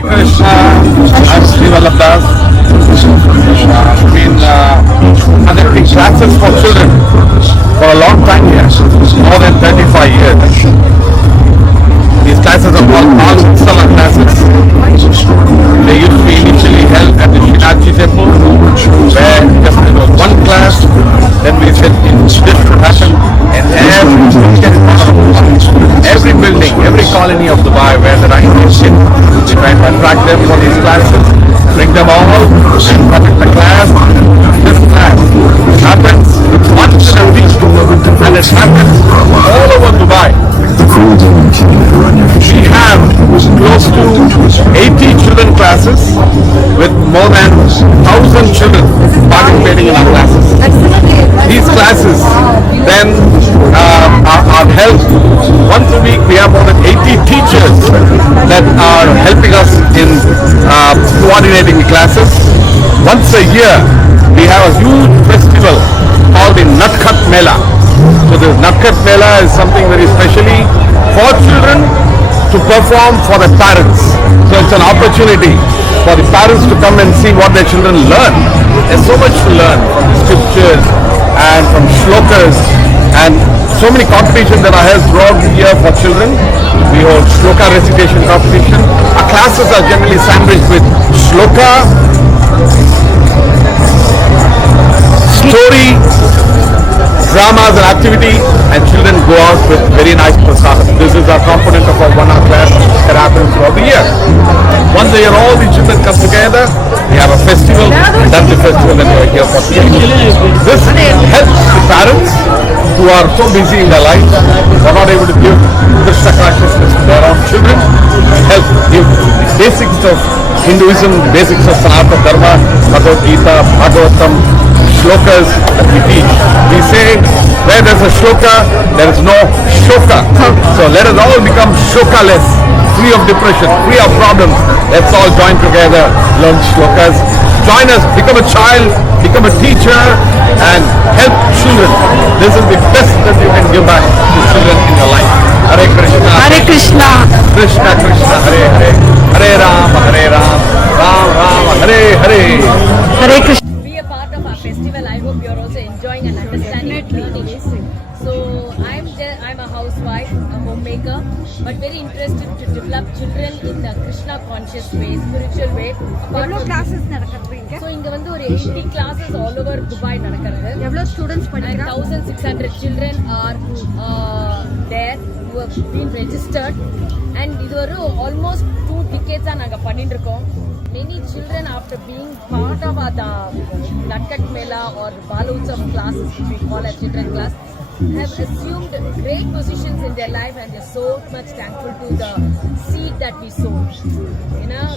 Krishna, I'm Sri Vallabhdas. I've been conducting classes for children for a long time here, more than 35 years. These classes are called Mahotsava classes. They used to be initially held at the Shinachi temple, where just there was one class. Then we said this should happen in every building, every colony of Dubai where there are Indian kids. We try to attract them for these classes, bring them all, and conduct the class. This class happens once in a week, and it happens all over Dubai. We have close to 80 children classes with more than 1,000 children participating in our classes. These classes then are held once a week. We have more than 80 teachers that are helping us in coordinating the classes. Once a year we have a huge festival called the Natkat Mela. So the Natkat Mela is something very specially for children to perform for the parents. So it's an opportunity for the parents to come and see what their children learn. There's so much to learn from the scriptures and from shlokas, and so many competitions that are held throughout the year for children. We hold shloka recitation competition. Our classes are generally sandwiched with shloka, story, dramas and activity, and children go out with very nice prasadam. This is our component of our 1 hour class that happens throughout the year. Once a year all the children come together, we have a festival, and that's the festival that we are here for today. This helps the parents who are so busy in their lives, who are not able to give Krishna consciousness to their own children, help give the basics of Hinduism, the basics of Sanatana Dharma, Bhagavad Gita, Bhagavatam, shlokas that we teach. We say where there's a shloka, there is no shoka. So let us all become shokaless, free of depression, free of problems. Let's all join together, learn shlokas. Join us, become a child, become a teacher, and help children. This is the best that you can give back to children in your life. Hare Krishna. Hare Krishna. Krishna Krishna, Hare Hare. Hare Ram, Ram Ram, Hare Hare. Hare Krishna. Festival. I hope you're also enjoying and understanding and learning. So I'm a housewife, a homemaker, but very interested to develop children in the Krishna conscious way, spiritual way. எவ்வளவு classes நடக்குதுங்க? So இங்க வந்து ஒரு 80 classes all over Dubai நடக்குது. எவ்வளவு students படிக்கிறாங்க? 1600 children are there who have been registered, and இது ஒரு almost 2 decades நாங்க பண்ணிட்டு இருக்கோம். Many children, after being part of the Natkat Mela or Mahotsava classes, which we call a children class, have assumed great positions in their life, and they're so much thankful to the seed that we sowed. You know,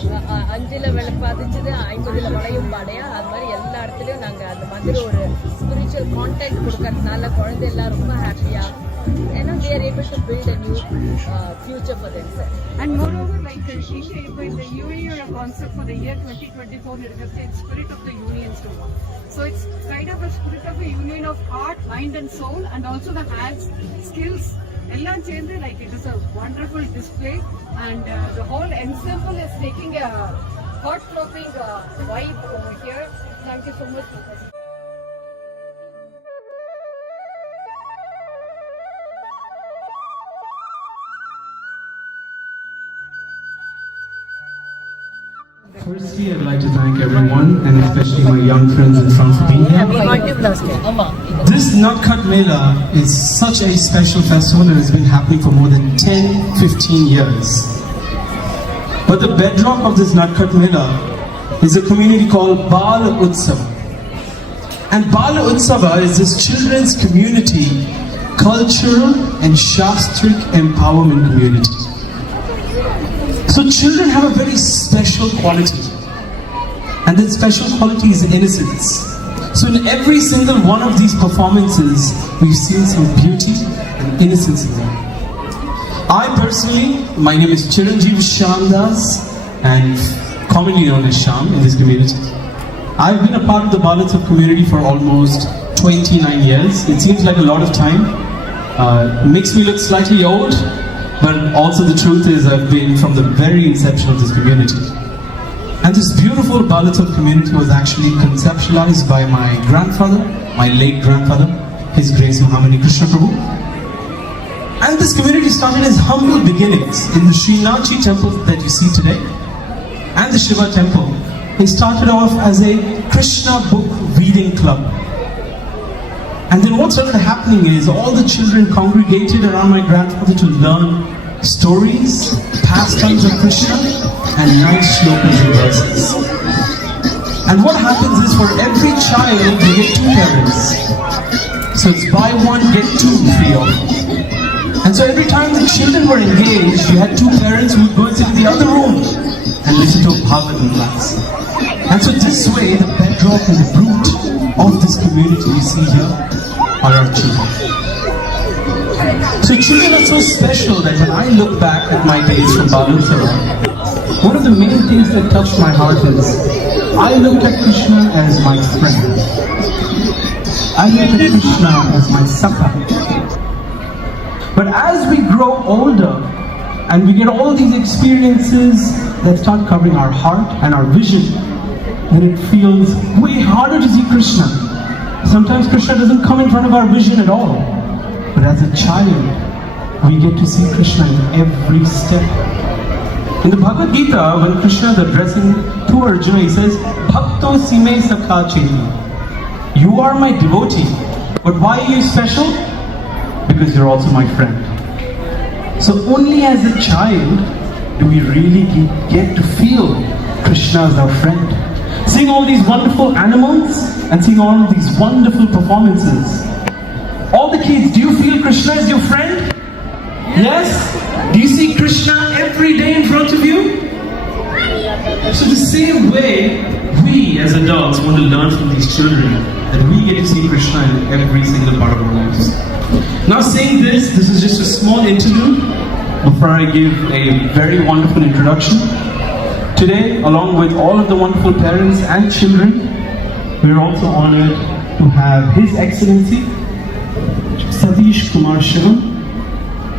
அஞ்சில விளப்பாதிச்சது 50ல வளையும் பாடையா, அது மாதிரி எல்லா இடத்துலையும் நாங்கள் அந்த மாதிரி ஒரு spiritual contact கொடுக்கறதுனால குழந்தை எல்லாம் ரொம்ப ஹாப்பியா, and they are able to build a new future for themselves. And moreover, like in the UAE concept for the year 2024, it's spirit of the union too. So it's kind of a spirit of a union of heart, mind and soul, and also the hands, skills. Ellam சேர்ந்து, like it is a wonderful display, and the whole ensemble is taking a heart-throbbing vibe over here. Thank you so much for this. Firstly, I'd like to thank everyone, and especially my young friends in front of me. This Natkat Mela is such a special festival that has been happening for more than 10-15 years. But the bedrock of this Natkat Mela is a community called Bala Utsava. And Bala Utsava is this children's community, cultural and shastric empowerment community. So children have a very special quality, and that special quality is innocence. So in every single one of these performances, we've seen some beauty and innocence in them. I personally, my name is Chiranjeev Shamdas, and commonly known as Sham in this community. I've been a part of the Mahotsava community for almost 29 years. It seems like a lot of time. Makes me look slightly old, but also the truth is I've been from the very inception of this community. And this beautiful Balatov community was actually conceptualized by my grandfather, my late grandfather, His Grace Mahamani Krishna Prabhu. And this community started as humble beginnings in the Srinachi temple that you see today and the Shiva temple. It started off as a Krishna book reading club. And then what started happening is all the children congregated around my grandfather to learn stories, pastimes of Krishna, and nice shlokas and verses. And what happens is for every child you get two parents. So it's buy one, get two free of. And so every time the children were engaged, you had two parents who would go into the other room and listen to a Bhagavatam class. And so this way, the bedrock and the root of this community you see here are our children. So children are so special that when I look back at my days from Mahotsava, one of the main things that touched my heart is, I looked at Krishna as my friend. I looked at Krishna as my Sakha. But as we grow older, and we get all these experiences that start covering our heart and our vision, then it feels way harder to see Krishna. Sometimes Krishna doesn't come in front of our vision at all. But as a child, we get to see Krishna in every step. In the Bhagavad Gita, when Krishna is addressing to Arjuna, he says, Bhakto sime sakha cheti. You are my devotee. But why are you special? Because you're also my friend. So only as a child do we really get to feel Krishna as our friend. Seeing all these wonderful animals and seeing all these wonderful performances. All the kids, do you feel Krishna as your friend? Yes? Do you see Krishna every day in front of you? So the same way, we as adults want to learn from these children that we get to see Krishna in every single part of our lives. Now saying this is just a small interlude before I give a very wonderful introduction. Today, along with all of the wonderful parents and children, we are also honored to have His Excellency Satish Kumar Shivam,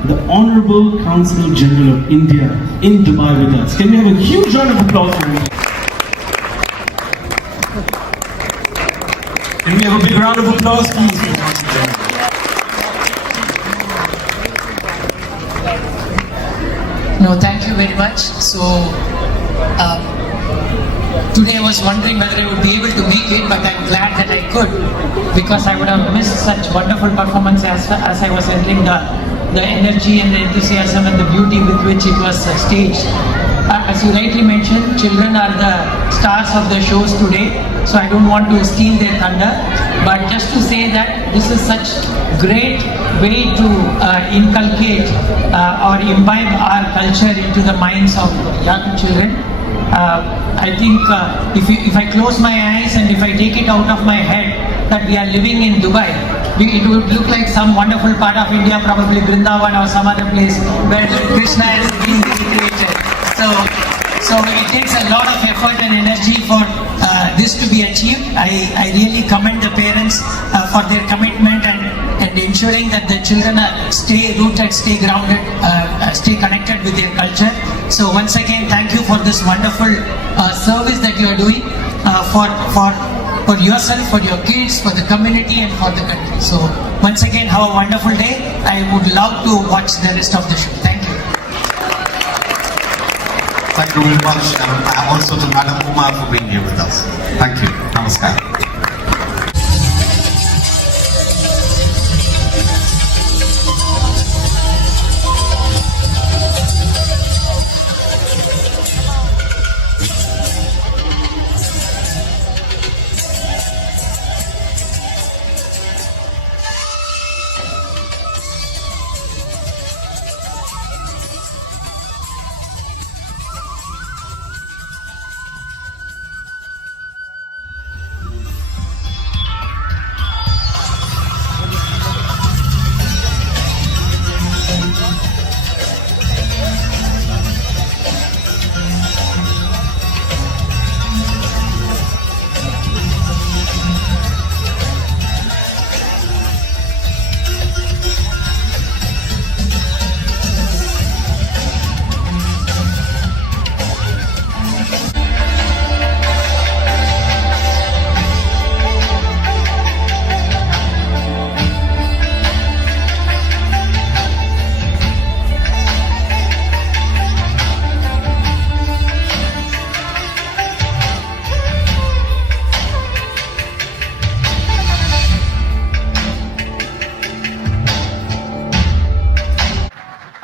the Honorable Consul General of India in Dubai with us. Can we have a huge round of applause for him? Can we have a big round of applause, please, for the Consul General? No, thank you very much. So, today I was wondering whether I would be able to make it, but I'm glad that I could, because I would have missed such wonderful performance as I was entering the energy and the enthusiasm and the beauty with which it was staged. As you rightly mentioned, children are the stars of the shows today, so I don't want to steal their thunder, but just to say that this is such great way to inculcate or imbibe our culture into the minds of young children. I think if I close my eyes and if I take it out of my head that we are living in Dubai, it would look like some wonderful part of India, probably Vrindavan or some other place where Krishna is being recreated. So it takes a lot of effort and energy for this to be achieved. I really commend the parents for their commitment and ensuring that the children stay rooted, stay grounded, stay connected with their culture. So once again, thank you for this wonderful service that you are doing for yourself, for your kids, for the community and for the country. So once again, have a wonderful day. I would love to watch the rest of the show. Thank you. Thank you very much, and also to Madam Uma for being here with us. Thank you. Namaskar.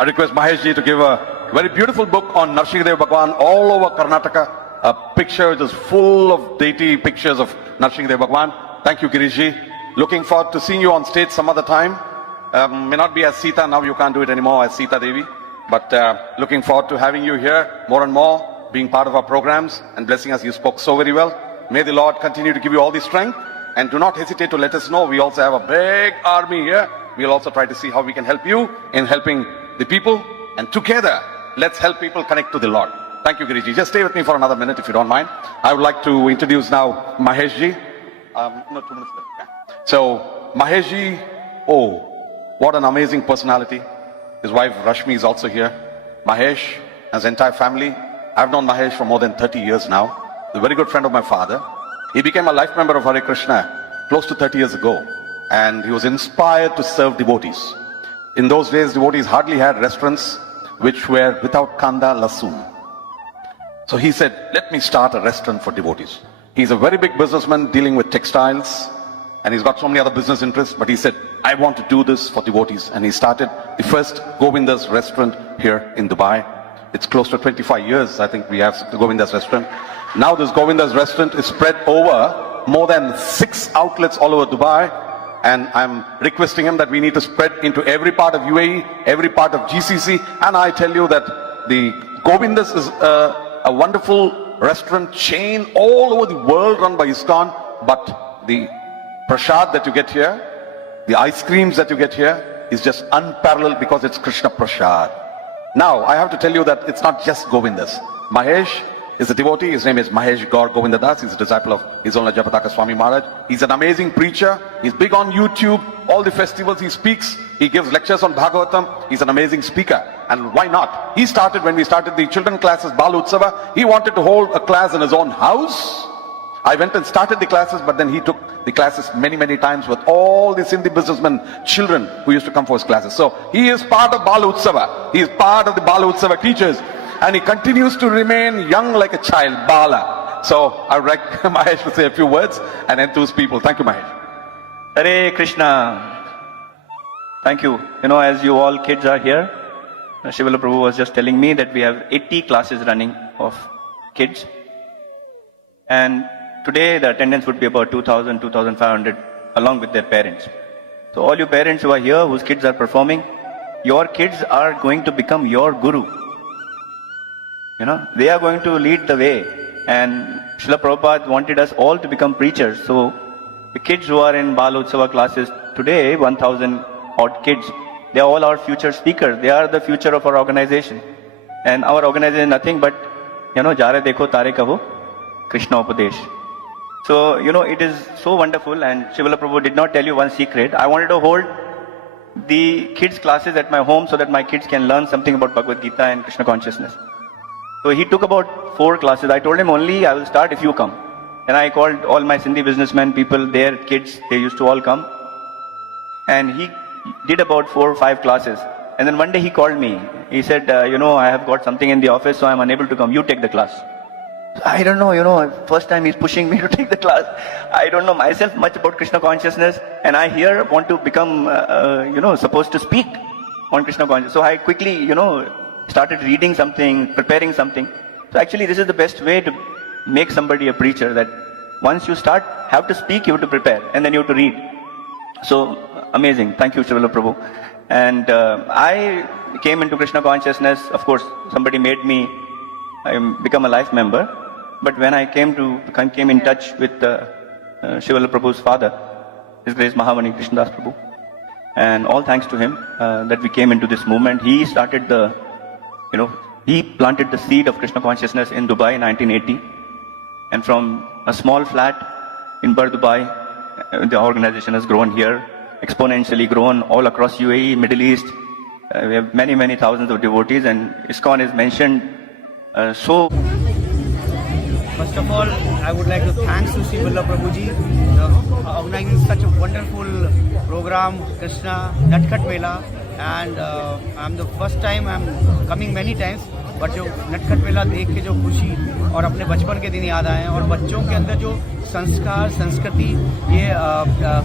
I request Mahesh ji to give a very beautiful book on Narsinghadev Bhagwan all over Karnataka. A picture just full of deity pictures of Narsinghadev Bhagwan. Thank you, Girish ji. Looking forward to seeing you on stage some other time. May not be as Sita, now you can't do it anymore as Sita Devi. But looking forward to having you here more and more, being part of our programs and blessing us. You spoke so very well. May the Lord continue to give you all the strength. And do not hesitate to let us know. We also have a big army here. We'll also try to see how we can help you in helping the people. And together, let's help people connect to the Lord. Thank you, Giriji. Just stay with me for another minute if you don't mind. I would like to introduce now Mahesh ji. No, 2 minutes left. Yeah. So, Mahesh ji, oh, what an amazing personality. His wife Rashmi is also here. Mahesh, his entire family. I've known Mahesh for more than 30 years now. He's a very good friend of my father. He became a life member of Hare Krishna close to 30 years ago. And he was inspired to serve devotees. In those days, devotees hardly had restaurants which were without kanda lasun. So he said, let me start a restaurant for devotees. He's a very big businessman dealing with textiles. And he's got so many other business interests. But he said, I want to do this for devotees. And he started the first Govinda's restaurant here in Dubai. It's close to 25 years, I think we have Govinda's restaurant. Now this Govinda's restaurant is spread over more than 6 outlets all over Dubai. And I'm requesting him that we need to spread into every part of UAE, every part of GCC. And I tell you that the Govinda's is a wonderful restaurant chain all over the world run by ISKCON. But the prasad that you get here, the ice creams that you get here is just unparalleled because it's Krishna Prasad. Now, I have to tell you that it's not just Govinda's. Mahesh is a devotee. His name is Mahesh Gaur Govindadas. He's a disciple of His Holiness Japataka Swami Maharaj. He's an amazing preacher. He's big on YouTube. All the festivals he speaks. He gives lectures on Bhagavatam. He's an amazing speaker. And why not? He started, when we started the children classes, Mahotsava, he wanted to hold a class in his own house. I went and started the classes, but then he took the classes many, many times with all the Sindhi businessmen, children who used to come for his classes. So he is part of Mahotsava. He is part of the Mahotsava teachers. And he continues to remain young like a child, Bala. So I would like Mahesh to say a few words and enthuse people. Thank you, Mahesh. Hare Krishna. Thank you. You know, as you all kids are here, Shivala Prabhu was just telling me that we have 80 classes running of kids. And today the attendance would be about 2,000, 2,500 along with their parents. So all you parents who are here, whose kids are performing, your kids are going to become your guru. You know, they are going to lead the way. And Srila Prabhupada wanted us all to become preachers. So the kids who are in Mahotsava classes today, 1,000 odd kids, they are all our future speakers. They are the future of our organization. And our organization is nothing but, you know, Jare Dekho Tare Kaho, Krishna Upadesh. So, you know, it is so wonderful. And Shivala Prabhu did not tell you one secret. I wanted to hold the kids' classes at my home so that my kids can learn something about Bhagavad Gita and Krishna consciousness. So he took about 4 classes. I told him only I will start if you come. And I called all my Sindhi businessmen, people, their kids, they used to all come. And he did about 4 or 5 classes. And then one day he called me. He said, you know, I have got something in the office, so I'm unable to come. You take the class. So I don't know, you know, first time he's pushing me to take the class. I don't know myself much about Krishna consciousness. And I here want to become, you know, supposed to speak on Krishna consciousness. So I quickly, you know, started reading something, preparing something. So actually this is the best way to make somebody a preacher, that once you start, have to speak, you have to prepare, and then you have to read. So amazing. Thank you, Shivala Prabhu. And I came into Krishna consciousness. Of course, somebody made me become a life member. But when I came in touch with Shivala Prabhu's father, His Grace Mahamani Krishnadas Prabhu, and all thanks to him that we came into this movement. He started he planted the seed of Krishna consciousness in Dubai in 1980. And from a small flat in Bar Dubai, the organization has grown here, exponentially grown all across UAE, Middle East. We have many, many thousands of devotees, and ISKCON is mentioned so. First of all, I would like to thank Shivala Prabhuji for organizing such a wonderful program, Krishna Natkat Mela. And I'm the first time, I'm coming many times, but जो नटखट मेला देख के जो खुशी और अपने बचपन के दिन याद आए हैं। और बच्चों के अंदर जो संस्कार, संस्कृति, ये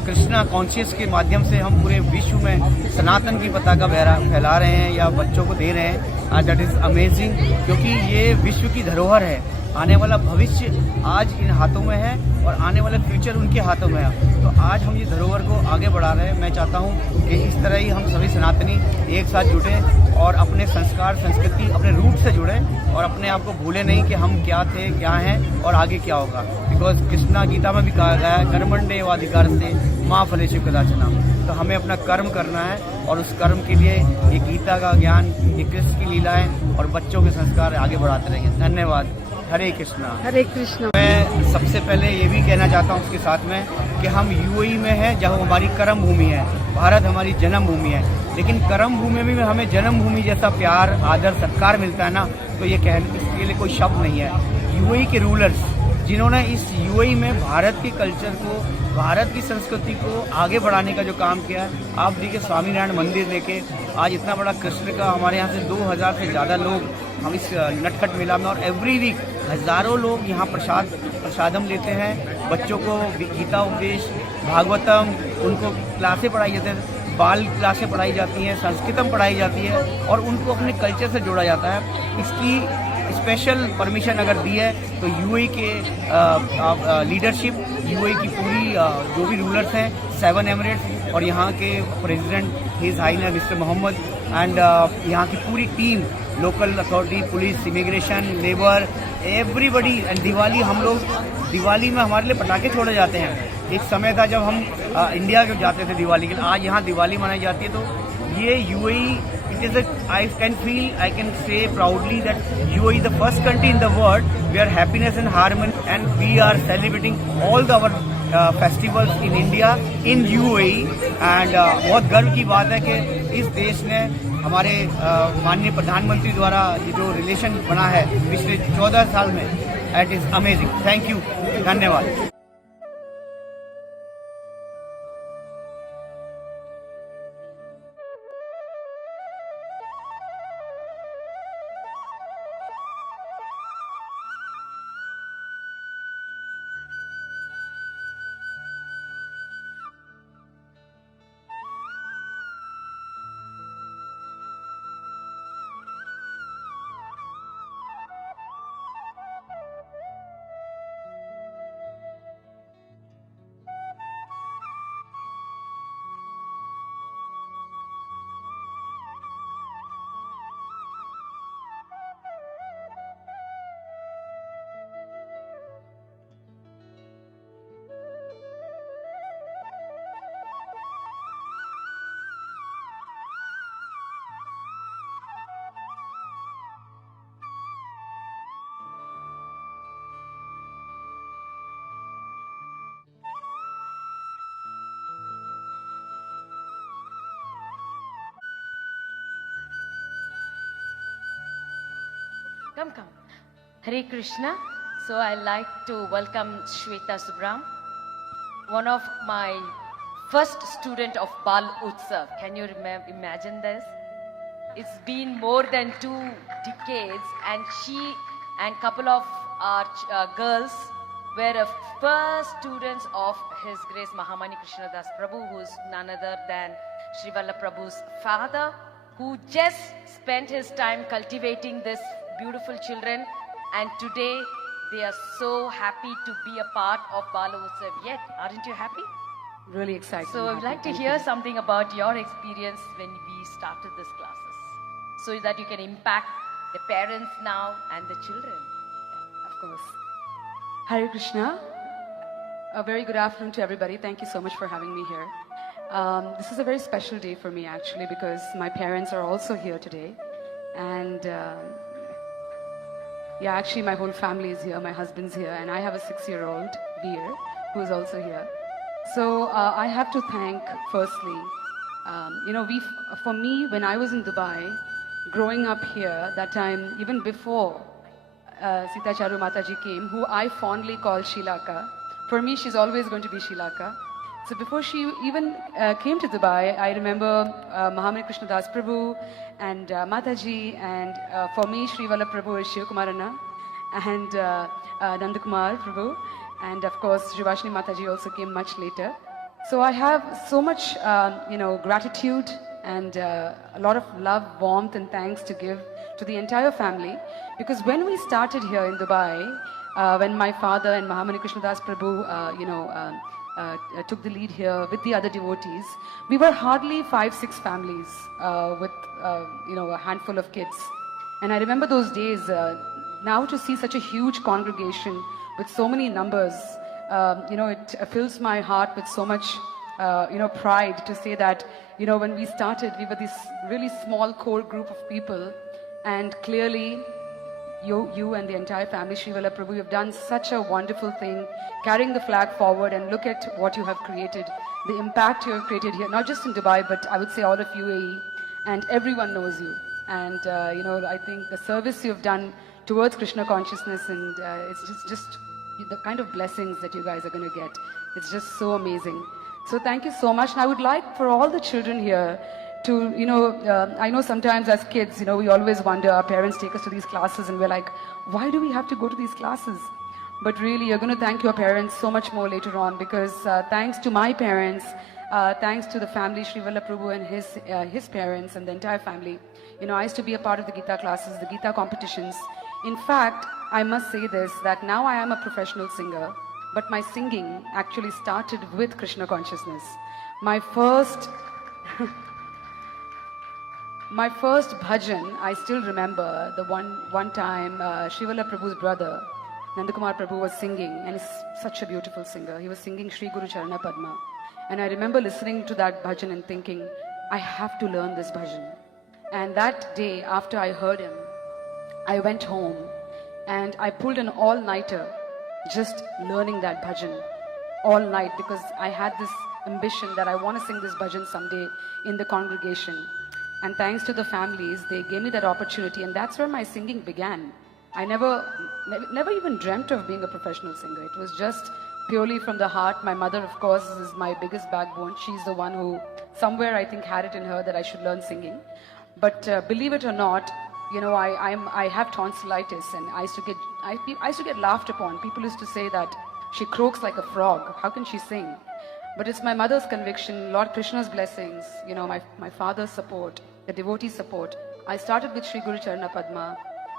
कृष्णा कॉन्शियस के माध्यम से हम पूरे विश्व में सनातन की पताका फैला रहे हैं या बच्चों को दे रहे हैं। दैट इज़ अमेजिंग, क्योंकि ये विश्व की धरोहर है। आने वाला भविष्य आज इन हाथों में है और आने वाला फ्यूचर उनके हाथों में है। तो आज हम ये धरोहर को आगे बढ़ा रहे हैं। मैं चाहता हूँ कि इस तरह ही हम सभी सनातनी एक साथ जुटें और अपने संस्कार, संस्कृति, अपने रूट से जुड़ें और अपने आप को भूलें नहीं कि हम क्या थे, क्या हैं और आगे क्या होगा। बिकॉज कृष्णा गीता में भी कहा गया है, कर्मण्डे वाधिकार से माँ फलेषु कदाचन। तो हमें अपना कर्म करना है और उस कर्म के लिए ये गीता का ज्ञान, ये कृष्ण की लीलाएं और बच्चों के संस्कार आगे बढ़ाते रहेंगे। धन्यवाद। हरे कृष्णा। हरे कृष्ण। मैं सबसे पहले ये भी कहना चाहता हूँ उसके साथ में कि हम यूएई में हैं, जहाँ हमारी कर्म भूमि है। भारत हमारी जन्म भूमि है, लेकिन कर्म भूमि में भी हमें जन्म भूमि जैसा प्यार, आदर, सत्कार मिलता है ना, तो ये इसके लिए कोई शब्द नहीं है। यूएई के रूलर्स जिन्होंने इस यूएई में भारत के कल्चर को, भारत की संस्कृति को आगे बढ़ाने का जो काम किया है, आप देखिए स्वामीनारायण मंदिर देखे, आज इतना बड़ा कृष्ण का, हमारे यहाँ से 2000 से ज़्यादा लोग हम इस नटखट मेला में, और एवरी वीक हज़ारों लोग यहाँ प्रसादम लेते हैं। बच्चों को गीता उपदेश, भागवतम, उनको क्लासें पढ़ाई जाती हैं, बाल क्लासें पढ़ाई जाती हैं, संस्कृतम पढ़ाई जाती है और उनको अपने कल्चर से जोड़ा जाता है। इसकी स्पेशल परमिशन अगर दी है तो यूएई के लीडरशिप, यूएई की पूरी जो भी रूलर्स हैं, 7 एमिरेट्स और यहाँ के president his highness mister Mohammed and यहाँ की पूरी team, local authority, police, immigration, labour, everybody. And Diwali, हम लोग दिवाली में हमारे लिए पटाखे छोड़े जाते हैं। एक समय था जब हम इंडिया के जाते थे दिवाली के लिए, आज यहाँ दिवाली मनाई जाती है। तो ये UAE, it is a, I can say proudly that UAE is the first country in the world where happiness and harmony, and we are celebrating all our festivals in India in UAE. and बहुत गर्व की बात है कि इस देश ने हमारे माननीय प्रधानमंत्री द्वारा ये जो रिलेशन बना है पिछले 14 साल में, it is amazing. Thank you, धन्यवाद। Come. Hare Krishna. So I like to welcome Shweta Subram, one of my first student of Bal Utsav. Can you imagine this? It's been more than 2 decades, and she and couple of our girls were first students of His Grace Mahamani Krishnadas Prabhu, who is none other than Sri Vallabh Prabhu's father, who just spent his time cultivating this beautiful children, and today they are so happy to be a part of Bala Utsav. Yet, aren't you happy? Really excited. So I would like to hear something about your experience when we started this classes, so that you can impact the parents now and the children. Of course. Hare Krishna. A very good afternoon to everybody. Thank you so much for having me here. This is a very special day for me actually, because my parents are also here today. And yeah, actually my whole family is here. My husband's here, and I have a 6-year-old, Veer, who is also here. So I have to thank firstly, for me, when I was in Dubai, growing up here, that time, even before Sita Charu Mataji came, who I fondly call Shilaka. For me, she's always going to be Shilaka. So before she even came to Dubai, I remember Mahamani Krishnadas Prabhu and Mataji, and for me, Sri Vallabh Prabhu is Shiv Kumarana. and Nandakumar Prabhu, and of course Shivashni Mataji also came much later. So I have so much, gratitude and a lot of love, warmth, and thanks to give to the entire family, because when we started here in Dubai, when my father and Mahamani Krishnadas Prabhu, took the lead here with the other devotees, we were hardly 5-6 families with a handful of kids. And I remember those days. Now to see such a huge congregation with so many numbers, it fills my heart with so much, pride to say that, when we started, we were this really small core group of people, and clearly you and the entire family, Srivala Prabhu, you have done such a wonderful thing, carrying the flag forward, and look at what you have created, the impact you have created here, not just in Dubai, but I would say all of UAE, and everyone knows you. And, I think the service you have done towards Krishna consciousness, and it's just the kind of blessings that you guys are going to get. It's just so amazing. So thank you so much. And I would like for all the children here to, I know sometimes as kids, we always wonder, our parents take us to these classes and we're like, why do we have to go to these classes? But really, you're going to thank your parents so much more later on, because thanks to my parents, thanks to the family, Srivala Prabhu and his parents and the entire family, I used to be a part of the Gita classes, the Gita competitions. In fact, I must say this, that now I am a professional singer, but my singing actually started with Krishna consciousness. My first bhajan, I still remember the one time Srivala Prabhu's brother, Nandakumar Prabhu, was singing, and he's such a beautiful singer. He was singing Shri Guru Charana Padma. And I remember listening to that bhajan and thinking, I have to learn this bhajan. And that day, after I heard him, I went home and I pulled an all-nighter just learning that bhajan all night, because I had this ambition that I want to sing this bhajan someday in the congregation. And thanks to the families, they gave me that opportunity, and that's where my singing began. I never even dreamt of being a professional singer. It was just purely from the heart. My mother, of course, is my biggest backbone. She's the one who somewhere I think had it in her that I should learn singing. But believe it or not, I have tonsillitis, and I used to get laughed upon. People used to say that she croaks like a frog. How can she sing? But it's my mother's conviction, Lord Krishna's blessings, my father's support, the devotee support. I started with Shri Guru Charana Padma.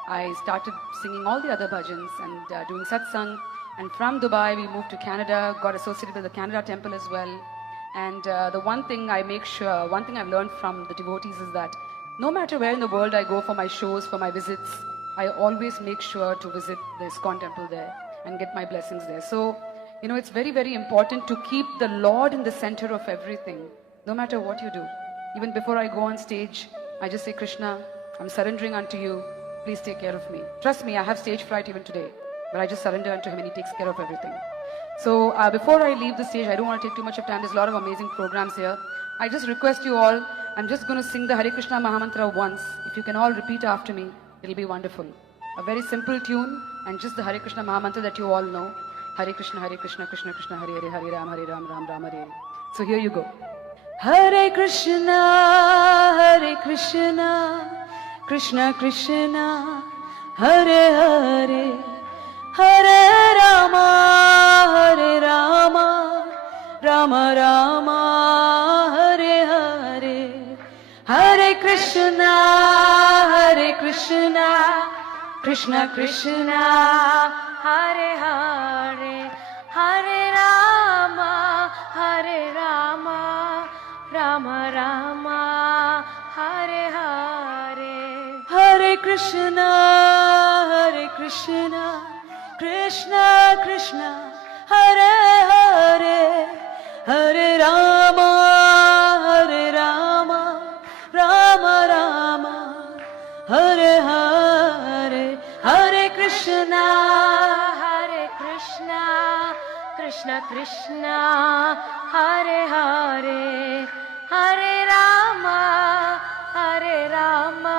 I started singing all the other bhajans and doing satsang. And from Dubai, we moved to Canada, got associated with the Canada Temple as well. And the one thing I've learned from the devotees is that no matter where in the world I go for my shows, for my visits, I always make sure to visit the ISKCON temple there and get my blessings there. So, it's very, very important to keep the Lord in the center of everything, no matter what you do. Even before I go on stage, I just say, Krishna, I'm surrendering unto you. Please take care of me. Trust me, I have stage fright even today, but I just surrender unto him and he takes care of everything. So before I leave the stage, I don't want to take too much of time. There's a lot of amazing programs here. I just request you all, I'm just going to sing the Hare Krishna Mahamantra once. If you can all repeat after me, it'll be wonderful. A very simple tune and just the Hare Krishna Mahamantra that you all know. Hare Krishna, Krishna Krishna, Hare Hare, Hare Ram, Ram Ram, Hare Hare. So here you go. Hare Krishna, Krishna Krishna, Hare Hare, Hare Rama, Rama Rama, Hare Hare. Hare Krishna, Krishna Krishna, Hare Hare, Hare Rama, Rama Rama, Hare Hare. Hare Krishna, Krishna Krishna, Hare Hare, Hare Rama, Rama Rama, Hare Hare. Hare Krishna, Krishna Krishna, Hare Hare, Hare Rama,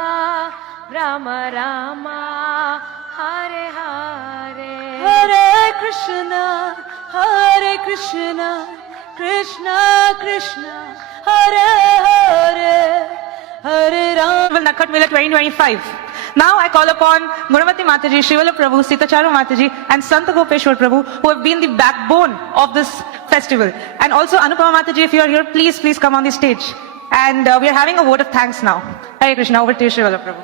Rama Rama, Hare Hare. Hare Krishna, Krishna Krishna, Hare Hare, Hare Rama. Natkat Mela 2025. Now I call upon Gunavati Mataji, Shivala Prabhu, Sitacharu Mataji, and Santa Gopeshwar Prabhu, who have been the backbone of this festival. And also Anupama Mataji, if you are here, please come on the stage. And we are having a vote of thanks now. Hare Krishna, over to you, Shivala Prabhu.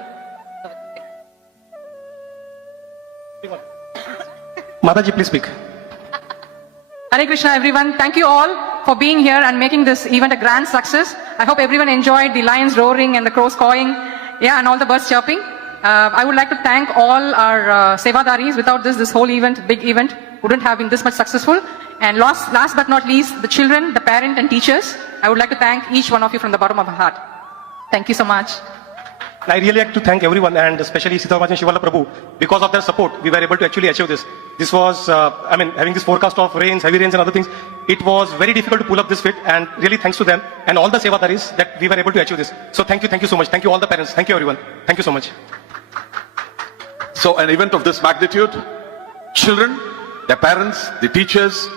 Mataji, please speak. Hare Krishna, everyone. Thank you all for being here and making this event a grand success. I hope everyone enjoyed the lions roaring and the crows cawing, and all the birds chirping. I would like to thank all our Sevadaris. Without this whole event, big event, wouldn't have been this much successful. And last but not least, the children, the parent and teachers. I would like to thank each one of you from the bottom of my heart. Thank you so much. I really like to thank everyone and especially Sitamaji and Shivala Prabhu. Because of their support, we were able to actually achieve this. This was, having this forecast of rains, heavy rains and other things, it was very difficult to pull up this fit, and really thanks to them and all the Sevadaris that we were able to achieve this. So thank you so much. Thank you all the parents. Thank you everyone. Thank you so much. So an event of this magnitude, children, their parents, the teachers,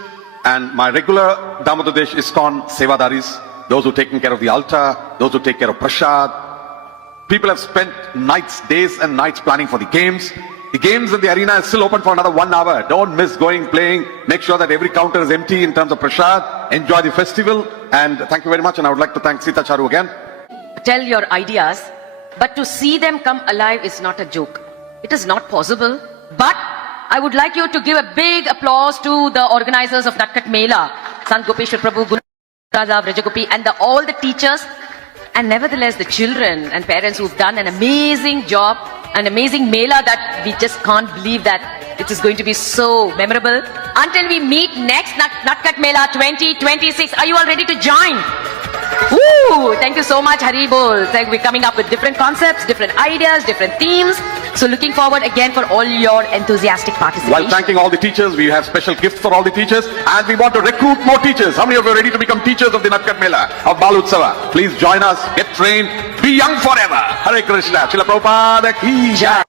and my regular Damodardesh ISKCON Sevadaris, those who are taking care of the altar, those who take care of prasad. People have spent nights, days and nights planning for the games. The games in the arena is still open for another 1 hour. Don't miss going, playing. Make sure that every counter is empty in terms of prasad. Enjoy the festival. And thank you very much. And I would like to thank Sita Charu again. Tell your ideas, but to see them come alive is not a joke. It is not possible. But I would like you to give a big applause to the organizers of Natkat Mela, Sant Gopeshwar Prabhu, Gunaraja, Vrajagopi, and all the teachers. And nevertheless, the children and parents who've done an amazing job, an amazing Mela that we just can't believe that it is going to be so memorable. Until we meet next Natkat Mela 2026, are you all ready to join? Woo! Thank you so much, Hari Bol. We're coming up with different concepts, different ideas, different themes. So looking forward again for all your enthusiastic participation. While thanking all the teachers, we have special gifts for all the teachers, and we want to recruit more teachers. How many of you are ready to become teachers of the Natkat Mela, of Mahotsava? Please join us, get trained, be young forever. Hare Krishna. Srila Prabhupada ki jai.